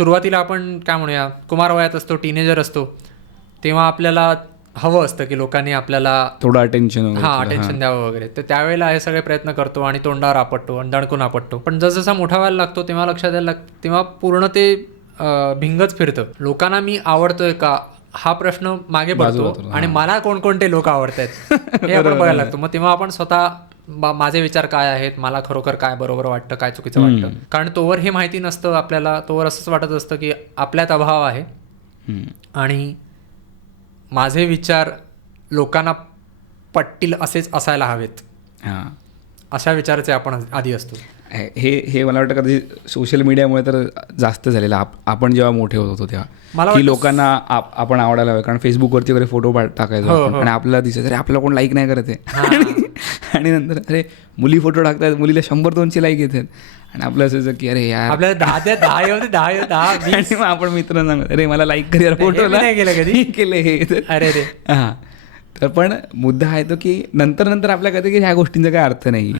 सुरुवातीला आपण काय म्हणूया कुमार वयात असतो टीनेजर असतो तेव्हा आपल्याला हवं असतं की लोकांनी आपल्याला थोडं अटेन्शन हा अटेन्शन द्यावं वगैरे. तर त्यावेळेला हे सगळे प्रयत्न करतो आणि तोंडावर आपटतो आणि दणकून आपटतो. पण जसजसा मोठा व्हायला लागतो तेव्हा लक्षात यायला लाग तेव्हा पूर्ण ते भिंगच फिरतं. लोकांना मी आवडतोय का हा प्रश्न मागे पडतो आणि मला कोणकोणते लोक आवडत आहेत हे आपण बघायला लागतो. मग तेव्हा आपण स्वतः माझे विचार काय आहेत? मला खरोखर काय बरोबर वाटतं काय चुकीचं वाटतं? कारण तोवर हे माहिती नसतं आपल्याला तोवर असंच वाटत असतं की आपल्यात अभाव आहे. आणि माझे विचार लोकांना पटतील असेच असायला हवेत. हां. अशा विचाराचे आपण आधी असतो. हे हे मला वाटतं कधी सोशल मीडियामुळे तर जास्त झालेलं. आप आपण जेव्हा मोठे होत होतो तेव्हा. की लोकांना आप- आपण आवडायला हवं. कारण फेसबुकवरती वगैरे फोटो टाकायचो हो, आपण. आणि आपल्याला दिसायचं अरे आपल्याला कोण लाईक नाही करत आहे. आणि नंतर अरे मुली फोटो टाकतात मुलीला शंभर दोनशे लाईक येतात. आणि आपलं असायचं की अरे यार. आपल्याला दहा दहा येऊ दहा येऊ दहा. आणि मग आपण मित्रांना सांगतो अरे मला लाईक हे मी फोटोला नाही केलं कधी. केले हे. अरे रे. हां. तर पण मुद्दा आहे तो की नंतर नंतर आपल्या कधी की ह्या गोष्टींचा काही अर्थ नाही.